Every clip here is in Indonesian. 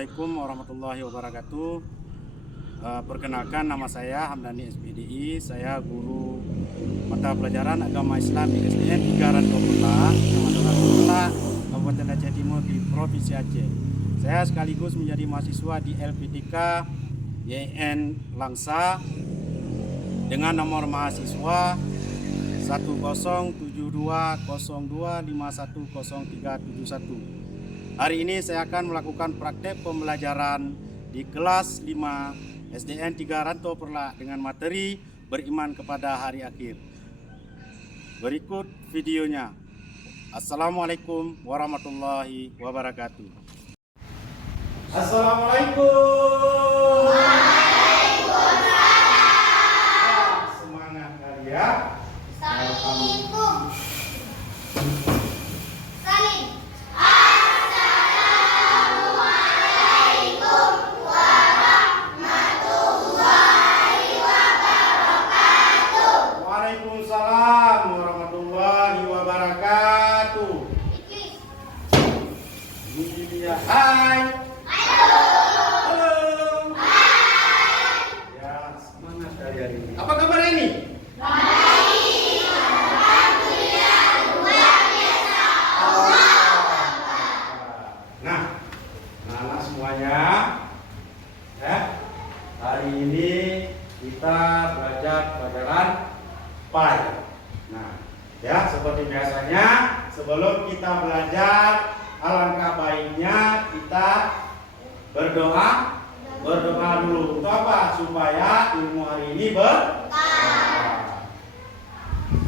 Assalamualaikum warahmatullahi wabarakatuh. Perkenalkan, nama saya Hamdani SPDI. Saya guru mata pelajaran agama Islam di SDN 3 Rantopula, Kecamatan Rantopula, Kabupaten Aceh Timur di Provinsi Aceh. Saya sekaligus menjadi mahasiswa di LPDK YN Langsa dengan nomor mahasiswa 107202510371. Hari ini saya akan melakukan praktek pembelajaran di kelas 5 SDN 3 Rantopula dengan materi beriman kepada hari akhir. Berikut videonya. Assalamualaikum warahmatullahi wabarakatuh. Assalamualaikum. Waalaikumsalam. Semangat kali ya. Assalamualaikum. Waalaikumsalam warahmatullahi wabarakatuh. Iya, hai. Halo. Hai. Ya, semangat hari ini. Apa kabar ini? Baik. Alhamdulillah, luar biasa. Nah, anak semuanya, ya. Hari ini kita belajar pelajaran Pi. Nah, ya, seperti biasanya sebelum kita belajar, alangkah baiknya kita berdoa dulu. Untuk apa? Supaya ilmu hari ini berkah.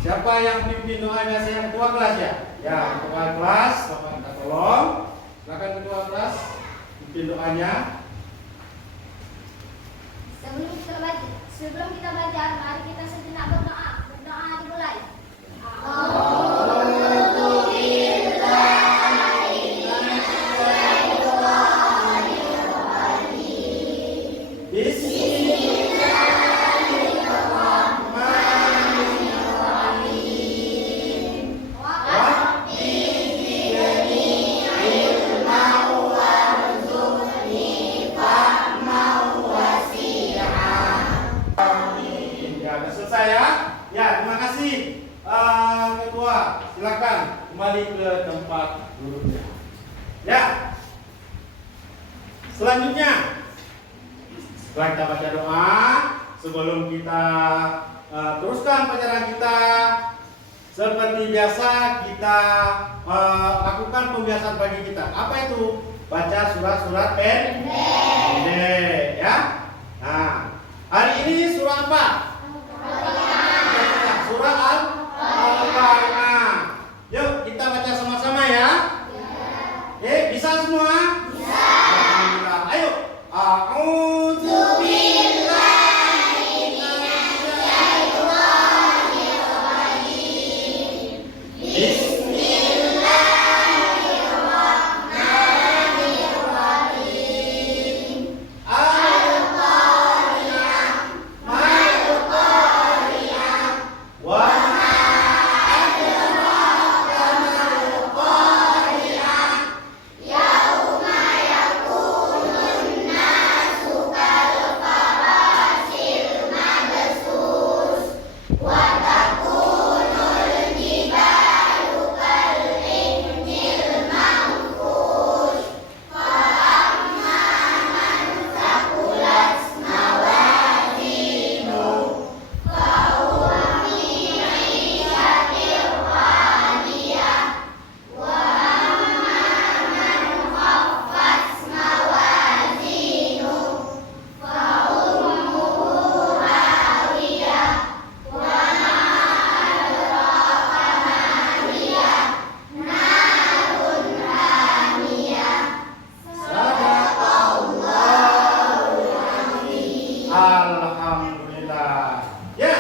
Siapa yang pimpin doa biasanya? Ketua kelas ya? Ya, ketua kelas, Bapak minta tolong. Silakan ketua kelas pimpin doanya. Sebelum kita belajar, mari kita sejenak berdoa. Berdoa dimulai. Selesai ya? Ya, terima kasih. Ketua, silakan kembali ke tempat duduknya. Ya. Selanjutnya, setelah kita baca doa, sebelum kita teruskan pelajaran kita, seperti biasa kita lakukan pembiasaan pagi kita. Apa itu? Baca surat-surat pendek, ya. Nah, hari ini surah apa? Surah Al-Qari'ah. Yuk kita baca sama-sama ya. Bisa semua? Bisa. Alhamdulillah. Ayo. A'udzu billahi minasyaitonir rajim. Bismillahirrahmanirrahim. Al-Qari'ah. Mal-Qari'ah. Wa ma adraka mal-Qari'ah. Yauma yakunun nasu kalfarasil mabsus. Wa takunul jibalu kal'ihnil manfush. Fa amma man thaqulat mawazinuhu fa huwa fi 'ishatin radiyah. Wa amma man khaffat mawazinuhu fa ummuhu hawiyah. Wa ma adraka ma hiya narun hamiyah. Sadaqallahul azim. Alhamdulillah. Ya,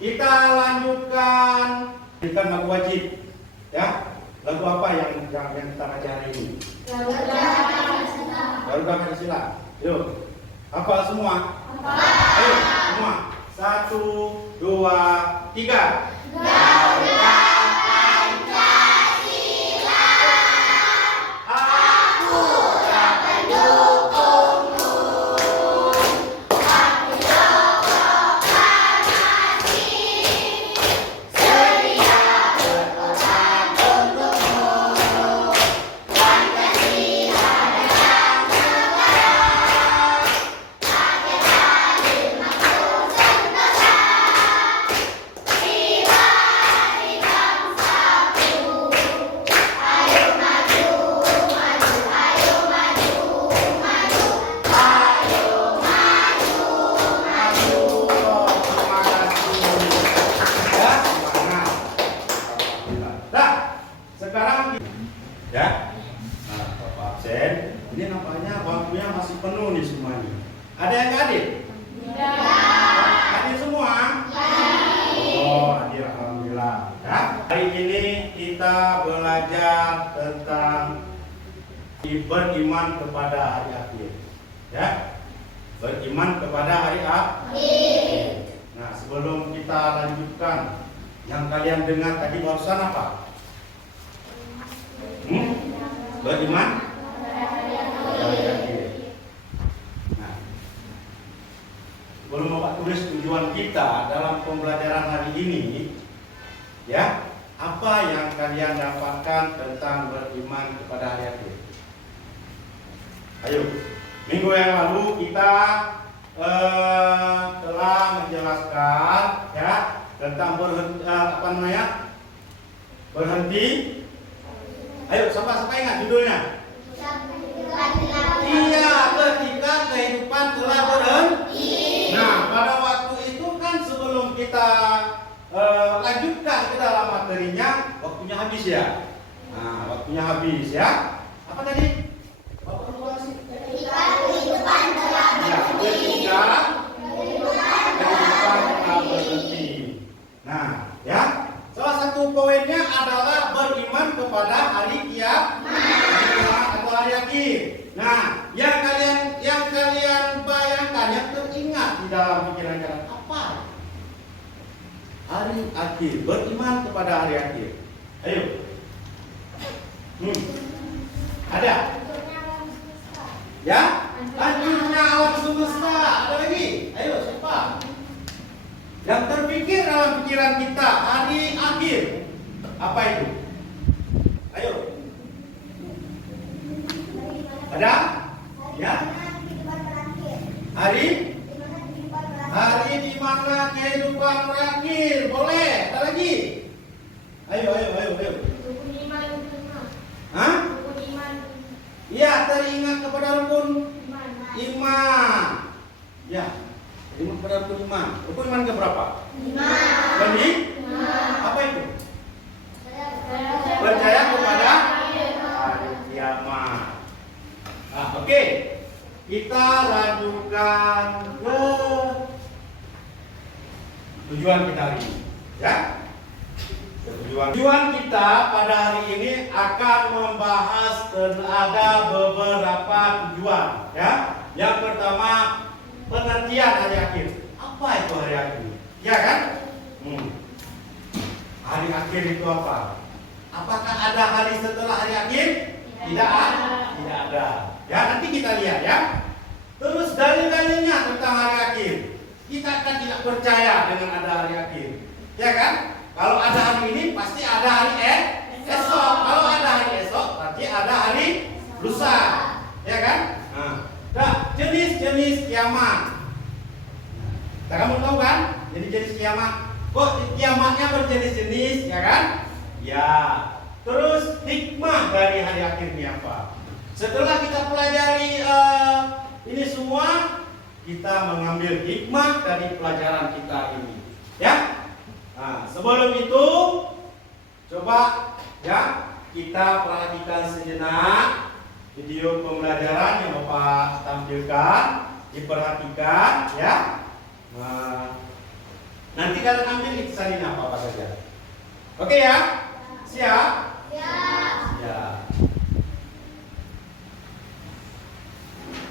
kita lanjutkan. Kita lagu wajib. Ya, lagu apa yang kita baca hari ini? Lagu Pancasila. Yuk, hafal semua. Ayo, semua. 1, 2, 3. Garuda Pancasila. Aku Pendukung beriman kepada hari akhir. Ya, beriman kepada hari akhir. Nah, sebelum kita lanjutkan, yang kalian dengar tadi barusan apa? Beriman kepada hari akhir. Nah, sebelum Bapak tulis tujuan kita dalam pembelajaran hari ini, ya, apa yang kalian dapatkan tentang beriman kepada hari akhir? Ayo, minggu yang lalu kita telah menjelaskan, ya, tentang berhenti. Ayo, siapa ingat judulnya? Iya, ketika kehidupan telah berhenti. Nah, pada waktu itu kan sebelum kita lanjutkan ke dalam materinya, waktunya habis ya. Nah, waktunya habis ya. Apa tadi? Bapak lupa sih. Ketika kehidupan telah Ya, ketika kehidupan telah berhenti. Nah, ya, salah satu poinnya adalah beriman kepada hari kiamat atau hari akhir. Nah, yang kalian bayangkan, yang teringat di dalam pikiran kalian apa? Hari akhir, beriman kepada hari akhir. Ayo. Ada? Ya? Hancurnya alam semesta. Ada lagi? Ayo, siapa? Yang terpikir dalam pikiran kita hari akhir. Apa itu? Ayo. Ada? Ya? Hari di mana kehidupan berakhir. Boleh? Ada lagi? Ayo. Hah? Iya, teringat kepada rukun iman. Ya, teringat kepada rukun iman. Rukun iman ke berapa? 5. Apa itu? Percaya kepada hari kiamat. Nah, oke. Kita lanjutkan ke tujuan kita hari ini. Ya. Tujuan kita pada hari ini akan membahas ada beberapa tujuan, ya. Yang pertama, pengertian hari akhir. Apa itu hari akhir? Ya kan? Hari akhir itu apa? Apakah ada hari setelah hari akhir? Tidak ada. Ya, nanti kita lihat ya. Terus dalil-dalilnya tentang hari akhir. Kita akan tidak percaya dengan ada hari akhir. Ya kan? Kalau ada hari ini pasti ada hari esok. Kalau ada hari esok berarti ada hari lusa. Ya kan? Nah, jenis-jenis kiamat. Nah, kamu tahu kan? Jenis-jenis kiamat. Kok kiamatnya berjenis-jenis, ya kan? Ya. Terus hikmah dari hari akhir ini apa? Setelah kita pelajari ini semua, kita mengambil hikmah dari pelajaran kita ini. Ya? Nah, sebelum itu coba ya kita perhatikan sejenak video pembelajaran yang Bapak tampilkan, diperhatikan ya. Nah, nanti kalian ambil intisari apa saja. Oke ya? Siap? Ya.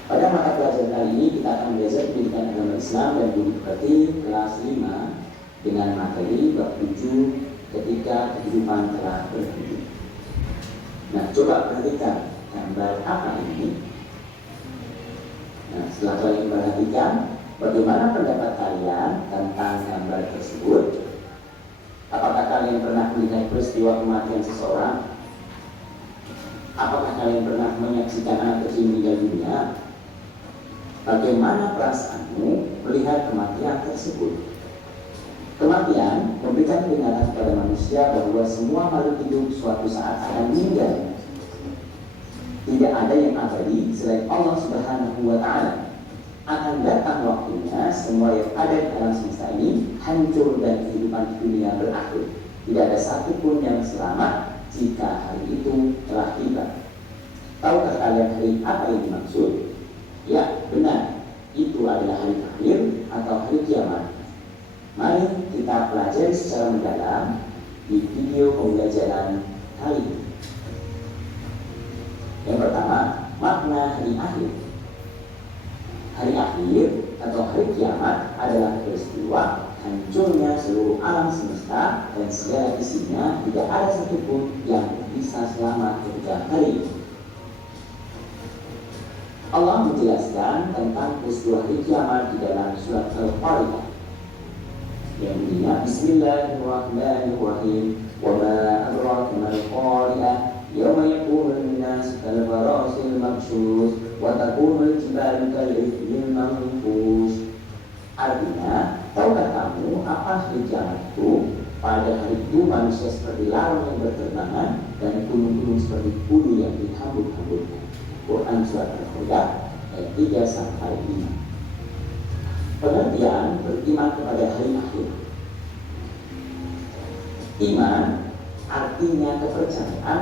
Pada mata pelajaran kali ini kita akan belajar pendidikan agama Islam dan budi pekerti kelas 5 dengan materi bab 7 ketika kehidupan telah berhenti. Nah, coba perhatikan gambar apa ini. Nah, setelah kalian perhatikan, bagaimana pendapat kalian tentang gambar tersebut? Apakah kalian pernah melihat peristiwa kematian seseorang? Apakah kalian pernah menyaksikan anak kecil meninggal dunia? Bagaimana perasaanmu melihat kematian tersebut? Kematian memberikan peringatan kepada manusia bahwa semua makhluk hidup suatu saat akan meninggal. Tidak ada yang abadi selain Allah Subhanahu wa Ta'ala. Akan datang waktunya semua yang ada di alam semesta ini hancur dan kehidupan dunia berakhir. Tidak ada satupun yang selamat jika hari itu telah tiba. Tahukah kalian hari apa yang dimaksud? Ya, benar. Itu adalah hari akhir atau hari kiamat. Mari kita pelajari secara mendalam di video pembelajaran kali ini. Yang pertama, makna hari akhir. Hari akhir atau hari kiamat adalah peristiwa hancurnya seluruh alam semesta dan segala isinya. Tidak ada satupun yang bisa selamat ketika hari itu. Allah menjelaskan tentang peristiwa hari kiamat di dalam surat Al-Qari'ah yang bunyinya Bismillahirrahmanirrahim. Wa ma adraka mal qari'ah yawma yakunun nas kal farasil mabsus wa takunul jibalu kal ifhil manfush. Artinya, tahukah kamu apa hari kiamat itu? Pada hari itu manusia seperti larang yang berterbangan dan gunung-gunung seperti bulu yang dihambur-hamburkan. Quran surat Al-Qari'ah ayat 3 sampai 5. Pengertian beriman kepada hari akhir. Iman artinya kepercayaan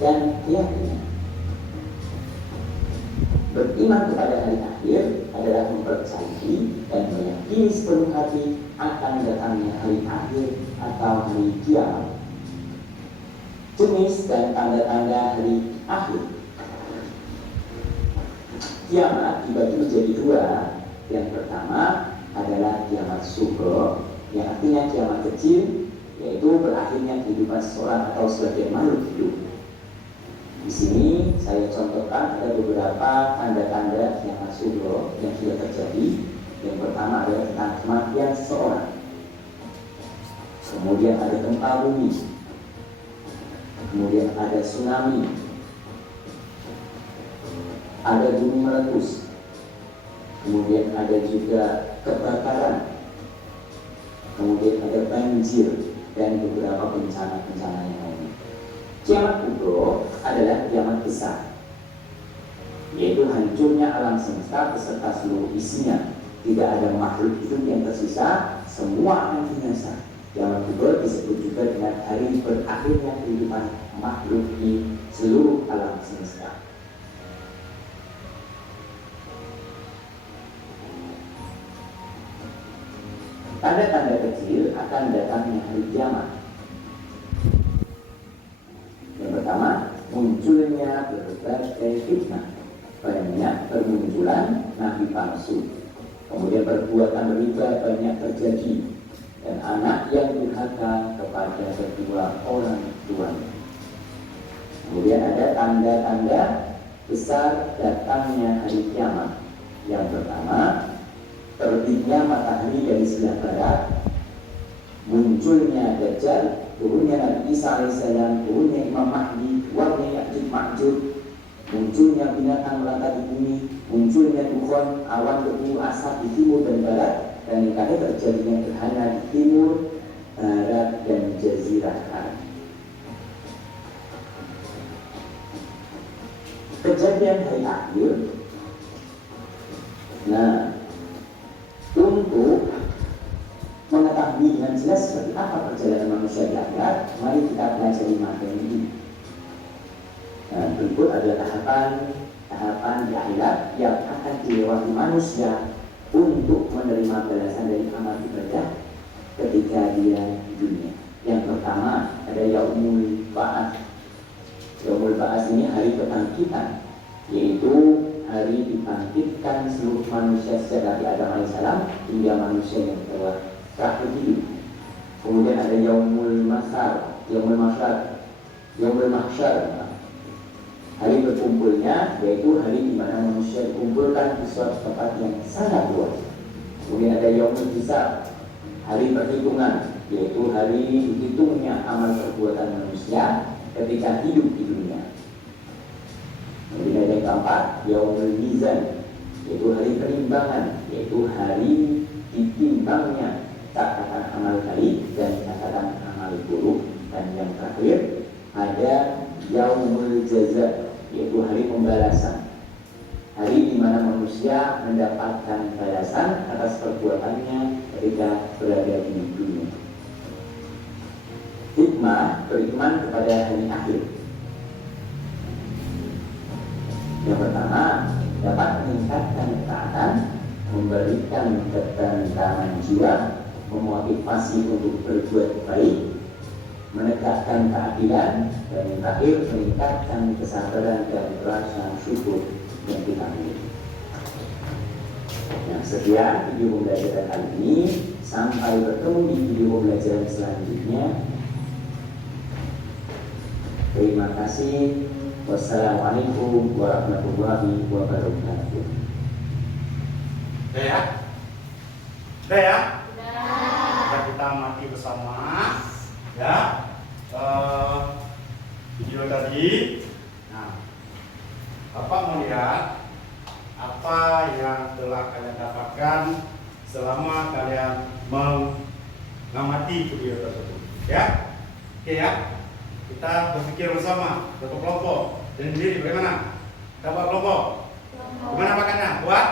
dan keyakinan. Beriman kepada hari akhir adalah mempercayai dan meyakini sepenuh hati akan datangnya hari akhir atau hari kiamat. Jenis dan tanda-tanda hari akhir. Kiamat dibagi menjadi dua. Yang pertama adalah kiamat sughra, yang artinya kiamat kecil, yaitu berakhirnya kehidupan seseorang atau sebagian makhluk hidup. Di sini saya contohkan ada beberapa tanda-tanda kiamat sughra yang sudah terjadi. Yang pertama adalah tentang kematian seseorang. Kemudian ada gempa bumi. Kemudian ada tsunami. Ada gunung meletus. Kemudian ada juga kebakaran. Kemudian ada banjir dan beberapa bencana-bencana yang lainnya. Kiamat kubro adalah kiamat besar, yaitu hancurnya alam semesta beserta seluruh isinya. Tidak ada makhluk hidup yang tersisa, semua akan binasa. Kiamat kubro disebut juga dengan hari berakhirnya kehidupan makhluk di seluruh alam semesta. Tanda-tanda kecil akan datangnya hari kiamat. Yang pertama, munculnya berbagai fitnah. Banyak bermunculan nabi palsu. Kemudian perbuatan riba banyak terjadi. Dan anak yang durhaka kepada kedua orang tuanya. Kemudian ada tanda-tanda besar datangnya hari kiamat. Yang pertama, terbitnya matahari dari sebelah barat, munculnya Dajjal, turunnya Nabi Isa AS, turunnya Imam Mahdi, keluarnya Ya'juj Ma'juj, munculnya binatang melata di bumi, munculnya dukhan, awan debu, asap di timur dan barat, dan yang kadang terjadinya gerhana di timur, barat, dan jazirah Arab. Kejadian hari akhir. Nah, untuk mengetahui dengan jelas seperti apa perjalanan manusia di akhirat, mari kita pelajari materi ini. Nah, berikut adalah tahapan di akhirat yang akan dilewati manusia untuk menerima balasan dari amal ibadah ketika dia di dunia. Yang pertama ada Yaumul Ba'ats. Yaumul Ba'ats ini hari kebangkitan, yaitu hari dibangkitkan seluruh manusia sejak Nabi Adam AS hingga manusia yang telah terakhir hidup. Kemudian ada Yaumul Mahsyar, hari berkumpulnya, yaitu hari di mana manusia dikumpulkan di suatu tempat yang sangat luas. Kemudian ada Yaumul Hisab, hari perhitungan, yaitu hari dihitungnya amal perbuatan manusia ketika hidup di dunia. Kemudian ada yang keempat, Yaumul Mizan, yaitu hari penimbangan, yaitu hari ditimbangnya catatan amal baik dan catatan amal buruk. Dan yang terakhir ada Yaumul Jaza, yaitu hari pembalasan, hari di mana manusia mendapatkan balasan atas perbuatannya ketika berada di dunia. Hikmah beriman kepada hari akhir. Yang pertama, dapat meningkatkan ketaatan, memberikan ketenangan jiwa, memotivasi untuk berbuat baik, menegakkan keadilan, dan yang terakhir meningkatkan kesabaran dan rasa syukur yang kita miliki. Nah, sekian video pembelajaran kali ini. Sampai bertemu di video pembelajaran selanjutnya. Terima kasih. Wassalamualaikum warahmatullahi wabarakatuh. Udah ya? Udah ya? Udah kita amati bersama ya video tadi. Nah, Bapak mau lihat apa yang telah kalian dapatkan selama kalian mengamati video tersebut ya. Oke ya, kita berpikir bersama, berkelompok. Dan sendiri bagaimana? Kita buat kelompok. Gimana makannya? Buat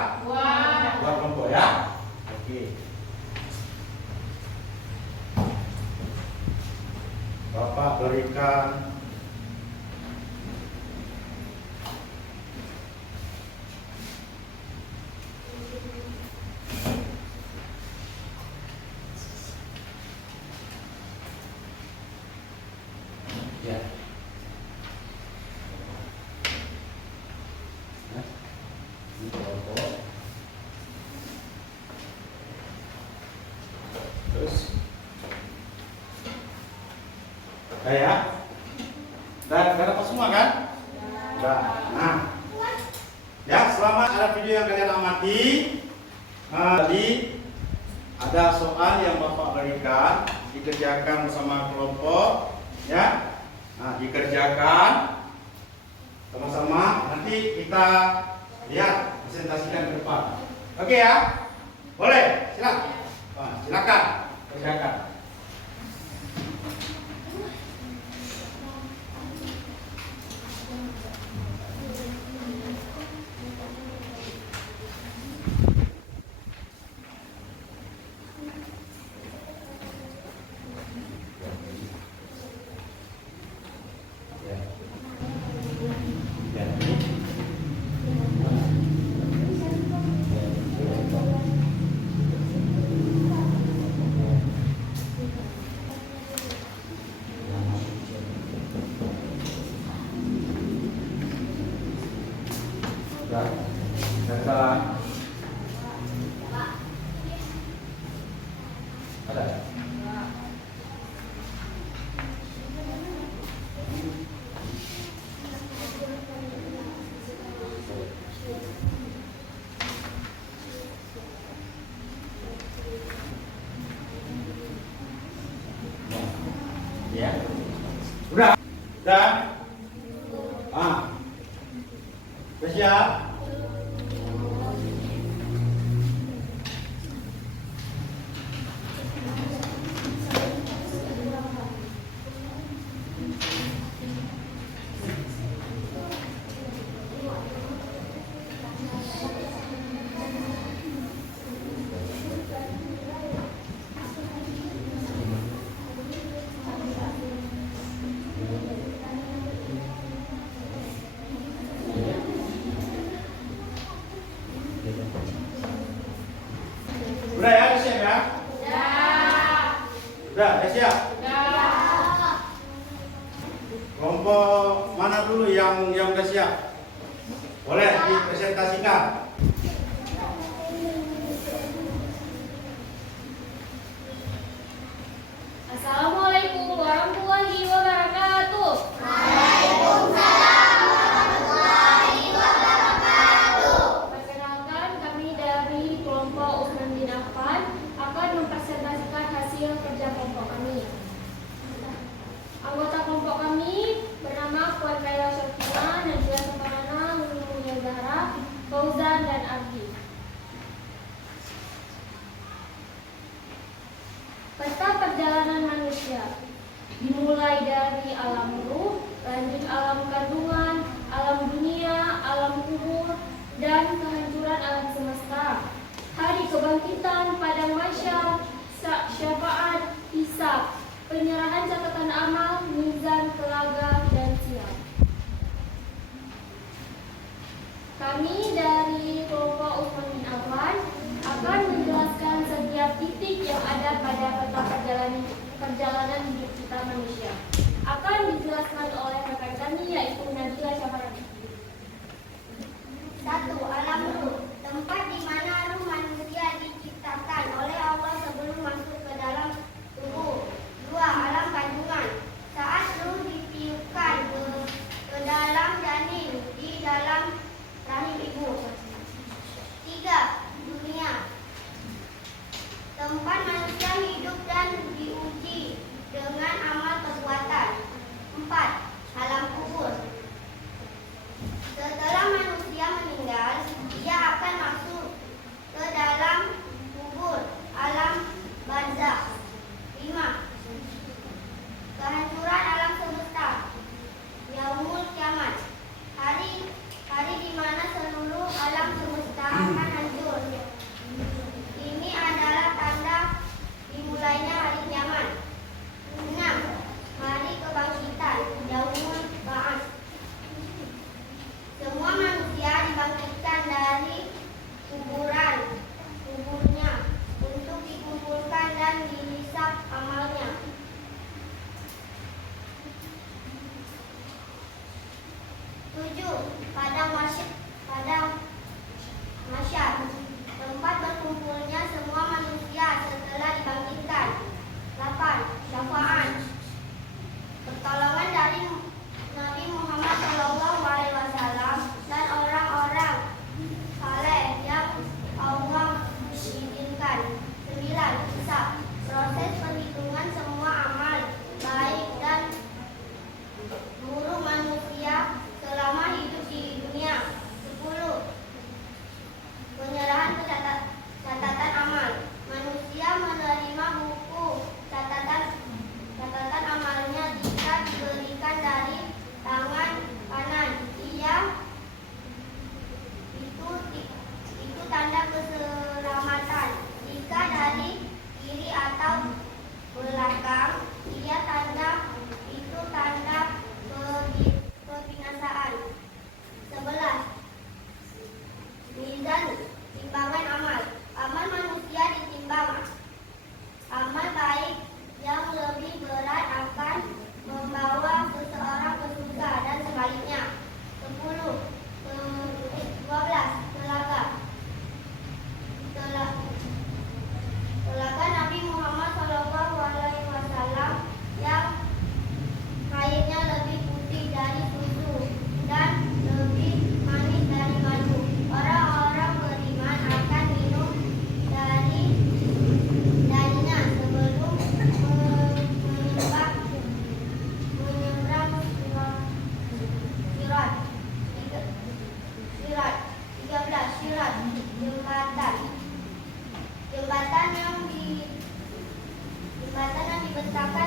kelompok ya. Oke. Bapak berikan ya. Ini kelompok. Terus ya. Dan dapat semua kan? Nah, ya selama ada video yang kalian amati, tadi ada soal yang Bapak berikan dikerjakan bersama kelompok, ya. Nah, dikerjakan sama-sama. Nanti kita lihat presentasikan ke depan. Oke ya? Boleh? Silakan kerjakan. Ada. Ya. Udah. Udah siap? Udah ya, udah siap ya? Udah siap? Kelompok mana dulu yang udah siap? Boleh dipresentasikan. Assalamualaikum warahmatullahi wabarakatuh. Perkenalkan, kami dari kelompok Utsman bin Affan akan mempresentasikan hasil kerja kelompok kami. Anggota kelompok kami bernama Puan Kaila Syafina, Najwa Samarana, Mulia Zahra, Fauzan, dan Ardi. Peta perjalanan manusia dimulai dari alam ruh, lanjut alam kandungan, alam dunia, alam kubur, dan kehancuran alam semesta. Hari kebangkitan, padang mahsyar, syafaat, hisab, penyerahan catatan amal, mizan, telaga, dan siap. Kami dari kelompok Utsman bin Affan akan menjelaskan setiap titik yang ada pada peta perjalanan hidup kita manusia.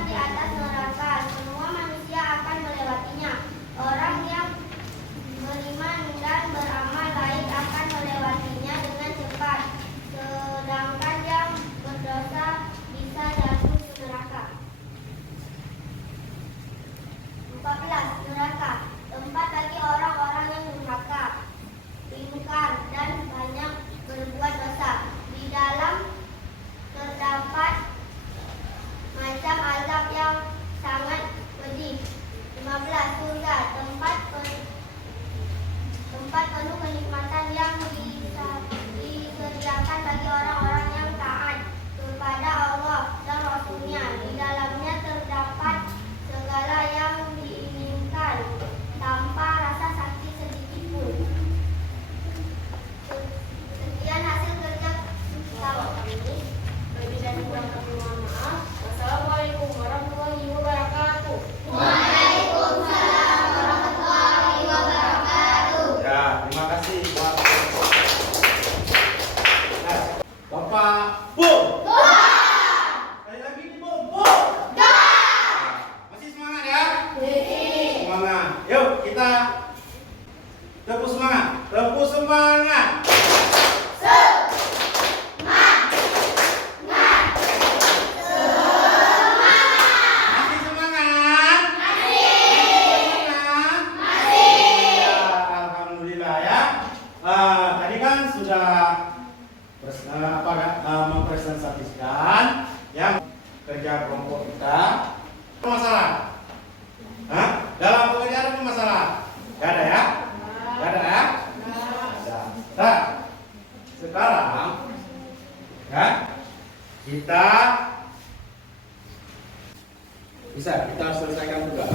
di atas neraka. Semua manusia akan melewatinya. Orang yang beriman dan beramal baik akan melewatinya dengan cepat. Sedangkan yang berdosa bisa jatuh ke neraka. 14. Neraka, tempat bagi orang-orang yang durhaka, ingkar, dan banyak berbuat dosa. Di dalam terdapat macam azab yang sangat pedih. 15. Surga, tempat penuh kenikmatan yang disediakan bagi orang-orang yang taat kepada Allah dan Rasul-Nya. Di dalamnya terdapat segala yang diinginkan tanpa rasa sakit sedikit pun. Sekian hasil kerja sama kami. Lebih dan kurang kami mohon maaf. Wassalamualaikum warahmatullahi wabarakatuh. Waalaikumsalam warahmatullahi wabarakatuh. Ya, terima kasih buat Bapak Bu. Sekali lagi nih Bu. Masih semangat ya? Semangat. Yuk kita tepuk semangat. Tepuk semangat. Masih semangat? Ya, alhamdulillah ya. Tadi kan sudah mempresentasikan yang kerja kelompok kita. Masalah? Hah? Dalam pekerjaan apa masalah? Gak ada ya? Gak ada ya? Ada. Nah, sekarang ya kita selesaikan tugas.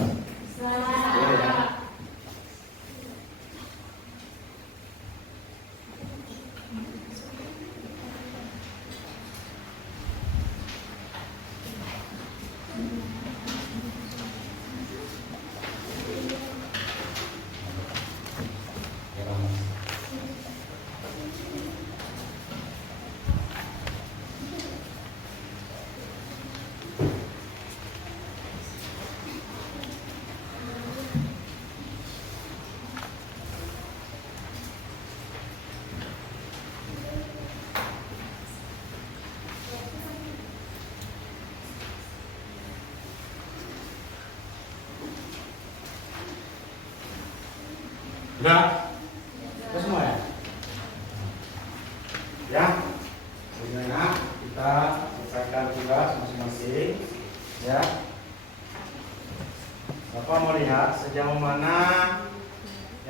Boleh ya? Udah? Udah semua ya? Ya? Sebenarnya kita selesaikan tugas masing-masing. Ya? Bapak mau lihat sejauh mana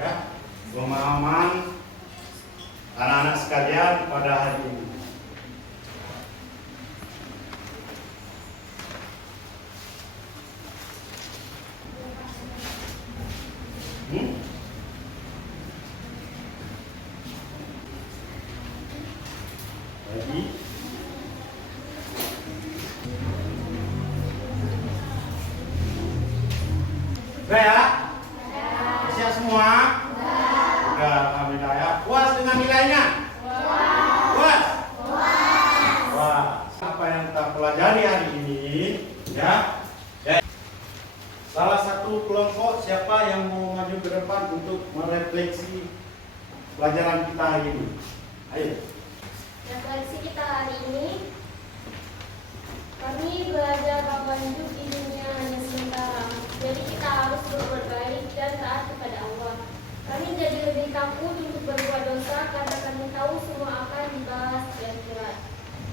ya pemahaman anak-anak sekalian pada hari ini. Jadi udah ya? Siap semua? Udah, alhamdulillah ya. Puas dengan nilainya? Puas? Puas. Apa yang kita pelajari hari ini ya? Salah satu kelompok siapa yang mau maju ke depan untuk merefleksi pelajaran kita hari ini? Ayo. Refleksi kita hari ini, kami belajar bahwa hidup di dunia hanya sementara. Jadi kita harus berbuat baik dan taat kepada Allah. Kami jadi lebih takut untuk berbuat dosa karena kami tahu semua akan dibalas di akhirat.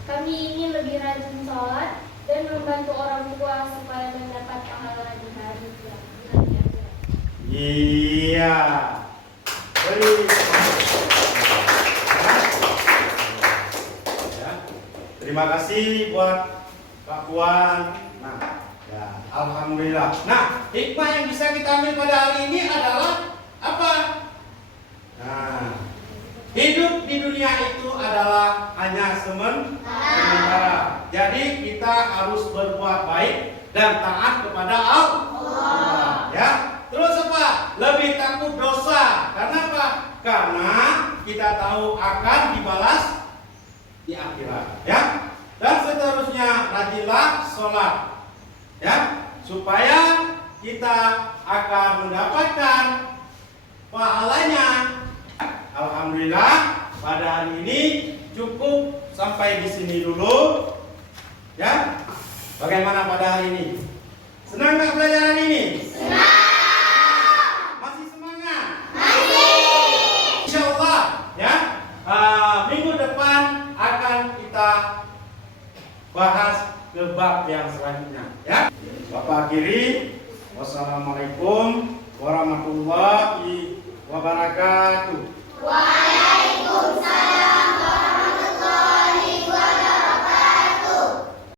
Kami ingin lebih rajin sholat dan membantu orang tua supaya mendapat pahala di hari akhirat. Iya. Terima kasih buat Pak Puan. Nah, ya, alhamdulillah. Nah, hikmah yang bisa kita ambil pada hari ini adalah apa? Nah, hidup di dunia itu adalah hanya sementara. Jadi kita harus berbuat baik dan taat kepada Allah. Ya. Terus apa? Lebih takut dosa. Karena apa? Karena kita tahu akan dibalas di akhirat, ya. Dan seterusnya rajinlah sholat. ya, supaya kita akan mendapatkan pahalanya. Alhamdulillah, pada hari ini cukup sampai di sini dulu. Ya, bagaimana pada hari ini? Senang nggak pelajaran ini? Senang. Masih semangat? Masih. Insya Allah, ya. Minggu depan akan kita bahas ke bab yang selanjutnya. Ya. Bapak akhiri. Wassalamualaikum warahmatullahi wabarakatuh. Waalaikumsalam.